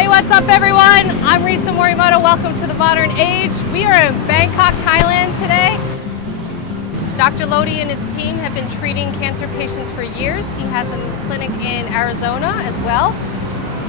Hey, what's up everyone? I'm Risa Morimoto. Welcome to the modern age. We are in Bangkok, Thailand today. Dr. Lodi and his team have been treating cancer patients for years. He has a clinic in Arizona as well.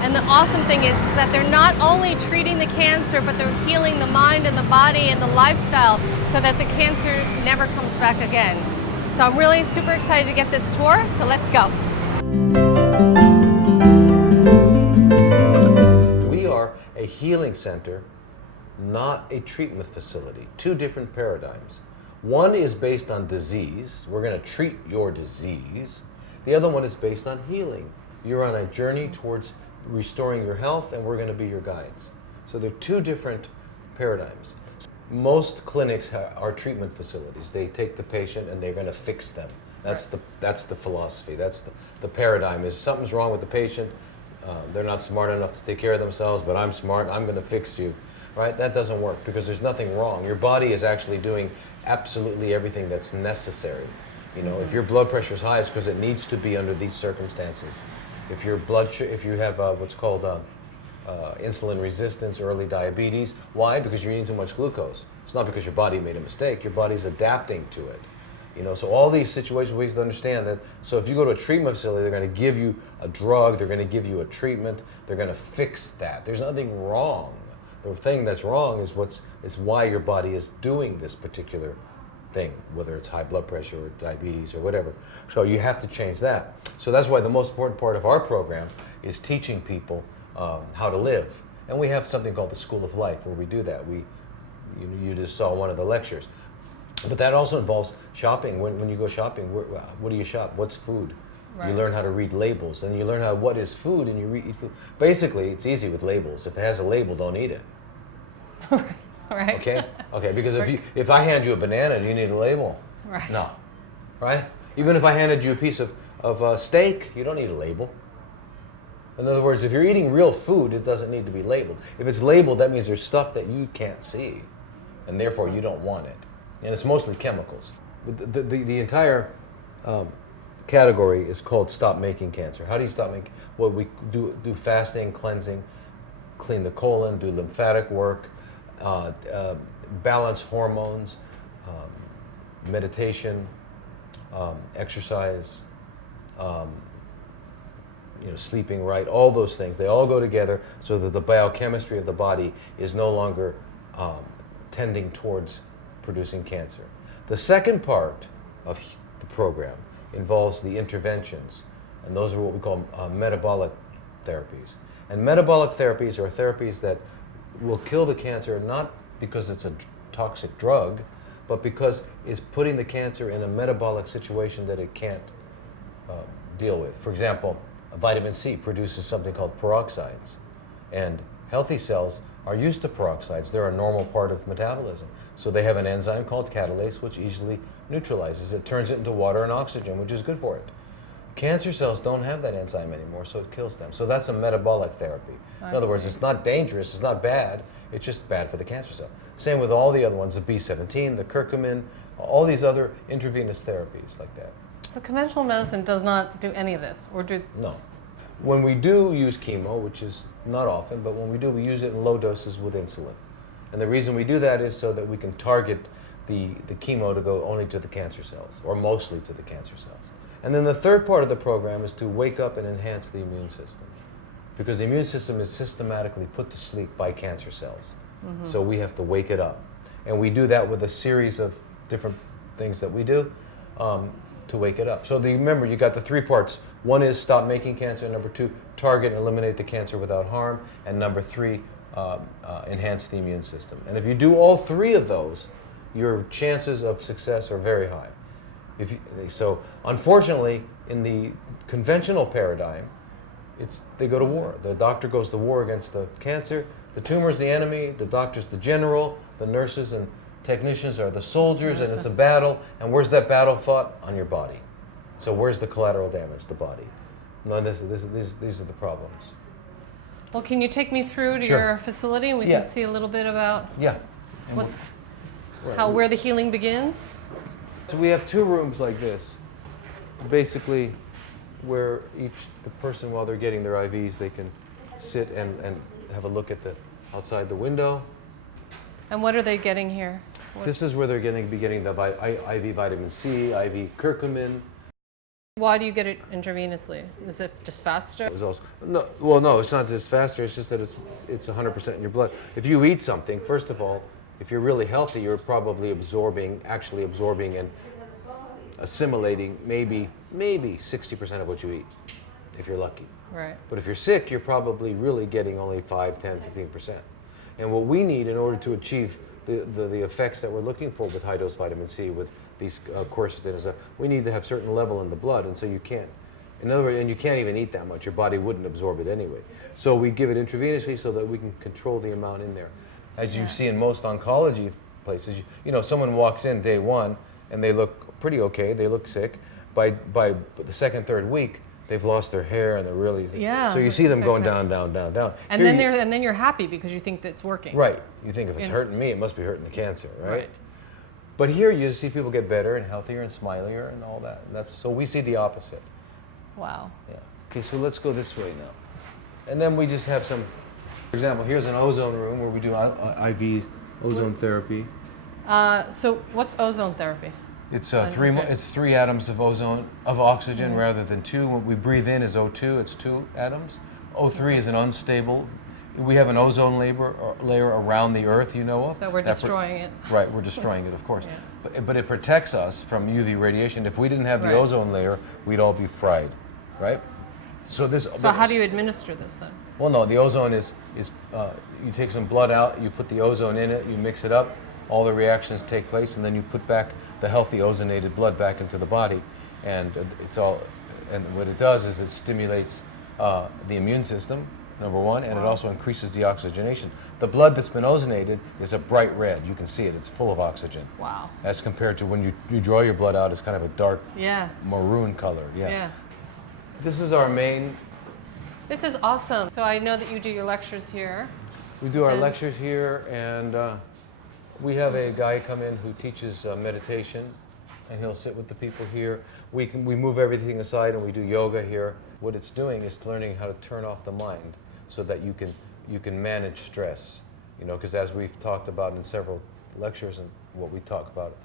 And the awesome thing is that they're not only treating the cancer, but they're healing the mind and the body and the lifestyle so that the cancer never comes back again. So I'm really super excited to get this tour, so let's go. We are a healing center, not a treatment facility. Two different paradigms. One is based on disease. We're going to treat your disease. The other one is based on healing. You're on a journey towards restoring your health, and we're going to be your guides. So they're two different paradigms. Most clinics are treatment facilities. They take the patient and they're going to fix them. That's the philosophy. That's the paradigm. Is something's wrong with the patient. They're not smart enough to take care of themselves, but I'm smart. I'm going to fix you. Right? That doesn't work because there's nothing wrong. Your body is actually doing absolutely everything that's necessary. You know, if your blood pressure is high, it's because it needs to be under these circumstances. If your if you have what's called insulin resistance, early diabetes, why? Because you're eating too much glucose. It's not because your body made a mistake. Your body's adapting to it. You know, so all these situations we have to understand that. So if you go to a treatment facility, they're going to give you a drug. They're going to give you a treatment. They're going to fix that. There's nothing wrong. The thing that's wrong is why your body is doing this particular thing, whether it's high blood pressure or diabetes or whatever. So you have to change that. So that's why the most important part of our program is teaching people how to live. And we have something called the School of Life where we do that. You just saw one of the lectures. But that also involves shopping. When you go shopping, what do you shop? What's food? Right. You learn how to read labels, and you learn what is food, and you eat food. Basically, it's easy with labels. If it has a label, don't eat it. Right. Okay? Okay, because if I hand you a banana, do you need a label? Right. No. Right? Even if I handed you a piece of steak, you don't need a label. In other words, if you're eating real food, it doesn't need to be labeled. If it's labeled, that means there's stuff that you can't see, and therefore you don't want it. And it's mostly chemicals. The entire category is called Stop Making Cancer. How do you stop making? Well, we do fasting, cleansing, clean the colon, do lymphatic work, balance hormones, meditation, exercise, sleeping right, all those things. They all go together so that the biochemistry of the body is no longer tending towards producing cancer. The second part of the program involves the interventions, and those are what we call metabolic therapies. And metabolic therapies are therapies that will kill the cancer not because it's a toxic drug, but because it's putting the cancer in a metabolic situation that it can't deal with. For example, vitamin C produces something called peroxides, and healthy cells are used to peroxides. They're a normal part of metabolism. So they have an enzyme called catalase which easily neutralizes it, turns it into water and oxygen, which is good for it. Cancer cells don't have that enzyme anymore, so it kills them. So that's a metabolic therapy. In other words, it's not dangerous, it's not bad, it's just bad for the cancer cell. Same with all the other ones, the B17, the curcumin, all these other intravenous therapies like that. So conventional medicine does not do any of this, or do? No. When we do use chemo, which is not often, but when we do, we use it in low doses with insulin. And the reason we do that is so that we can target the chemo to go only to the cancer cells, or mostly to the cancer cells. And then the third part of the program is to wake up and enhance the immune system. Because the immune system is systematically put to sleep by cancer cells. Mm-hmm. So we have to wake it up. And we do that with a series of different things that we do to wake it up. So remember, you got the three parts. One is stop making cancer. Number two, target and eliminate the cancer without harm. And number three, enhance the immune system. And if you do all three of those, your chances of success are very high. So unfortunately, in the conventional paradigm, they go to war. The doctor goes to war against the cancer. The tumor is the enemy. The doctor's the general. The nurses and technicians are the soldiers, and it's a battle. And where's that battle fought? On your body. So where's the collateral damage? The body. No, these are the problems. Well, can you take me through to your facility and we can see a little bit about where the healing begins? So we have two rooms like this, basically, where the person, while they're getting their IVs, they can sit and have a look at the outside the window. And what are they getting here? This is where they're going to be getting the IV vitamin C, IV curcumin. Why do you get it intravenously? Is it just faster? It was also, no, it's not just faster. It's just that it's 100% in your blood. If you eat something, first of all, if you're really healthy, you're probably actually absorbing and assimilating maybe 60% of what you eat, if you're lucky. Right. But if you're sick, you're probably really getting only 5, 10, 15%. And what we need in order to achieve the effects that we're looking for with high-dose vitamin C, with these quercetin, we need to have certain level in the blood, and so you can't. In other words, and you can't even eat that much. Your body wouldn't absorb it anyway. So we give it intravenously so that we can control the amount in there. As you see in most oncology places, someone walks in day one and they look pretty okay. They look sick. By the second, third week, they've lost their hair and they're really So you see them going down, down, down, down. And then you're happy because you think that's working. Right. You think if it's hurting me, it must be hurting the cancer, right? But here you see people get better and healthier and smilier and all that. So we see the opposite. Wow. Yeah. Okay, so let's go this way now. And then we just have some, for example, here's an ozone room where we do IV ozone therapy. So what's ozone therapy? It's 3 atoms of oxygen rather than 2. What we breathe in is O2. It's 2 atoms. O3 is an unstable. We have an ozone layer around the Earth, you know of. That we're destroying it. Right, we're destroying it, of course. But it protects us from UV radiation. If we didn't have the ozone layer, we'd all be fried, right? So how do you administer this then? Well, no, the ozone is you take some blood out, you put the ozone in it, you mix it up, all the reactions take place, and then you put back the healthy ozonated blood back into the body, and and what it does is it stimulates the immune system, number one, and it also increases the oxygenation. The blood that's been ozonated is a bright red. You can see it. It's full of oxygen. Wow. As compared to when you draw your blood out, it's kind of a dark maroon color. Yeah. This is our main. This is awesome. So I know that you do your lectures here. We do our lectures here, and we have a guy come in who teaches meditation, and he'll sit with the people here. We move everything aside and we do yoga here. What it's doing is learning how to turn off the mind so that you can manage stress. Because as we've talked about in several lectures and what we talk about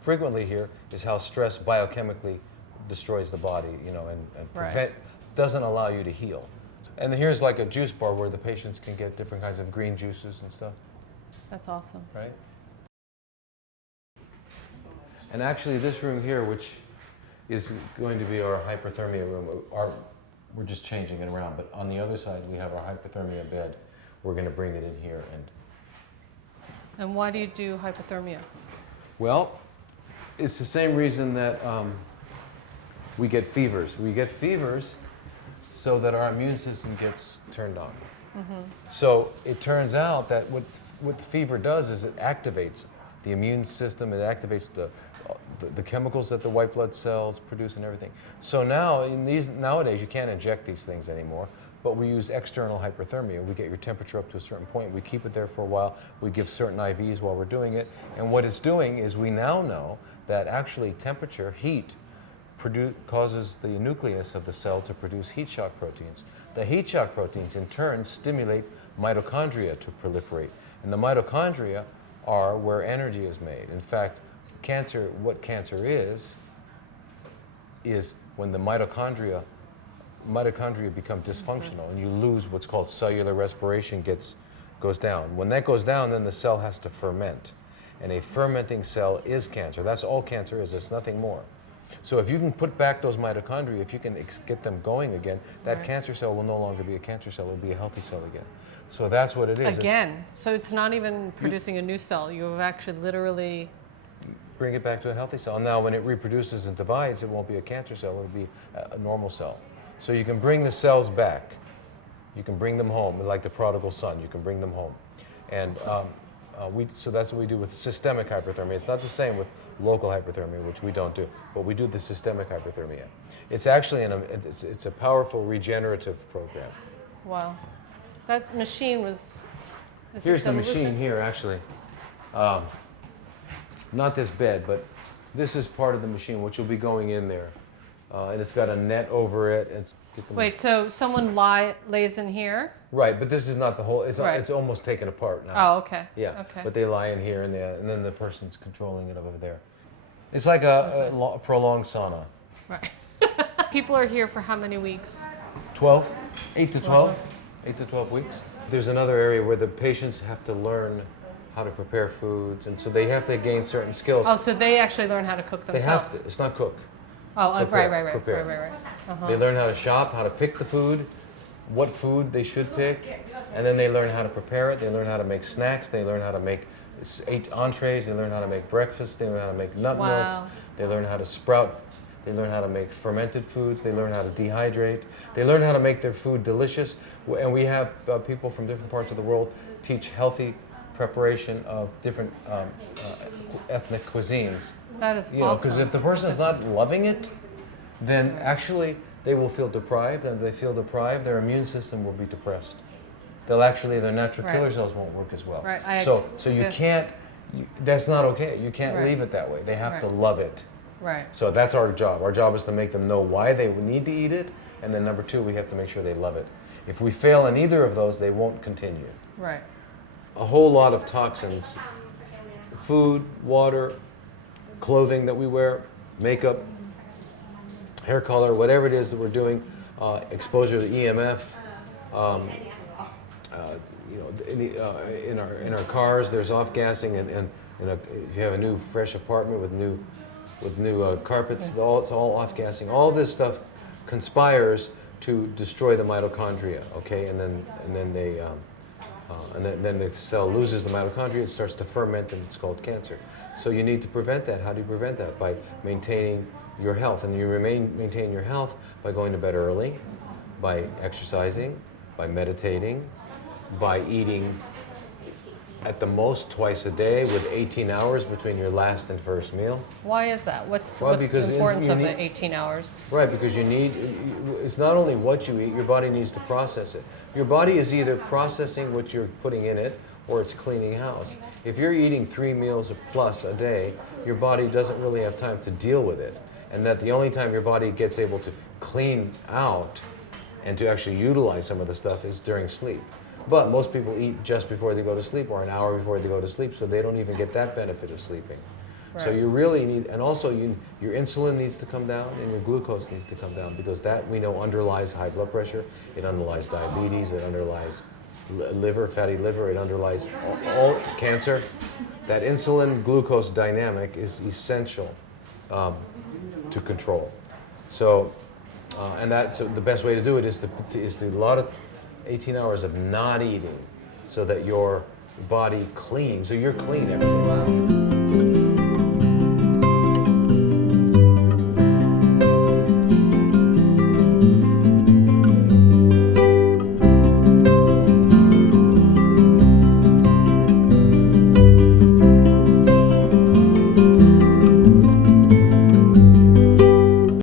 frequently here is how stress biochemically destroys the body, and doesn't allow you to heal. And here's like a juice bar where the patients can get different kinds of green juices and stuff. That's awesome. Right? And actually this room here, which is going to be our hypothermia room, we're just changing it around, but on the other side we have our hypothermia bed. We're going to bring it in here. And why do you do hypothermia? Well, it's the same reason that we get fevers. We get fevers so that our immune system gets turned on. So it turns out that what the fever does is it activates the immune system, it activates the chemicals that the white blood cells produce and everything. So nowadays you can't inject these things anymore, but we use external hyperthermia. We get your temperature up to a certain point, we keep it there for a while, we give certain IVs while we're doing it, and what it's doing is we now know that actually temperature, heat, causes the nucleus of the cell to produce heat shock proteins. The heat shock proteins in turn stimulate mitochondria to proliferate, and the mitochondria are where energy is made. In fact, what cancer is when the mitochondria become dysfunctional and you lose what's called cellular respiration goes down. When that goes down, then the cell has to ferment. And a fermenting cell is cancer. That's all cancer is. It's nothing more. So if you can put back those mitochondria, if you can get them going again, that cancer cell will no longer be a cancer cell. It will be a healthy cell again. So that's what it is. Again. So it's not even producing a new cell. You have actually literally bring it back to a healthy cell. Now when it reproduces and divides, it won't be a cancer cell, it'll be a normal cell. So you can bring the cells back. You can bring them home, like the prodigal son, you can bring them home. And so that's what we do with systemic hyperthermia. It's not the same with local hyperthermia, which we don't do, but we do the systemic hyperthermia. It's actually it's a powerful regenerative program. Wow. That machine was... Here's the machine here, actually. Not this bed, but this is part of the machine, which will be going in there. And it's got a net over it. Get them. Wait, so someone lays in here? Right, but this is not the whole. It's Right. it's almost taken apart now. Oh, okay. Yeah. Okay. But they lie in here, and then the person's controlling it over there. It's like a prolonged sauna. Right. People are here for how many weeks? 12, 8 to 12, 8 to 12 weeks. There's another area where the patients have to learn how to prepare foods, and so they have to gain certain skills. Oh, so they actually learn how to cook They themselves. have to. It's not cook. Oh, Prepare, right. prepare. Uh-huh. They learn how to shop, how to pick the food, what food they should pick, and then they learn how to prepare it. They learn how to make snacks. They learn how to make 8 entrees. They learn how to make breakfast. They learn how to make nut Wow. milks. They learn how to sprout. They learn how to make fermented foods. They learn how to dehydrate. They learn how to make their food delicious. And we have people from different parts of the world teach healthy preparation of different ethnic cuisines. That is You know, because awesome. if the person is not loving it, then actually they will feel deprived, and if they feel deprived, their immune system will be depressed. Their natural Right. killer cells won't work as well. Right. So you yeah. can't. That's not okay. You can't Right. leave it that way. They have to Right. love it. Right. So that's our job. Our job is to make them know why they need to eat it, and then number 2, we have to make sure they love it. If we fail in either of those, they won't continue. Right. A whole lot of toxins, food, water, clothing that we wear, makeup, hair color, whatever it is that we're doing, exposure to EMF. In our cars, there's off gassing, and if you have a new fresh apartment with new carpets, it's all off gassing. All this stuff conspires to destroy the mitochondria. Okay, and then the cell loses the mitochondria, it starts to ferment, and it's called cancer. So you need to prevent that. How do you prevent that? By maintaining your health, and you maintain your health by going to bed early, by exercising, by meditating, by eating at the most twice a day with 18 hours between your last and first meal. Why is that? What's Well, the because importance you of need- the 18 hours? Right, because it's not only what you eat, your body needs to process it. Your body is either processing what you're putting in it, or it's cleaning house. If you're eating 3 meals plus a day, your body doesn't really have time to deal with it. And that the only time your body gets able to clean out and to actually utilize some of the stuff is during sleep. But most people eat just before they go to sleep, or an hour before they go to sleep, so they don't even get that benefit of sleeping. So Right. you really need, and also your insulin needs to come down, and your glucose needs to come down, because that we know underlies high blood pressure, it underlies diabetes, it underlies liver, fatty liver, it underlies all cancer. That insulin glucose dynamic is essential to control. So, so the best way to do it is to a lot of 18 hours of not eating, so that your body cleans, so you're clean every day. Wow.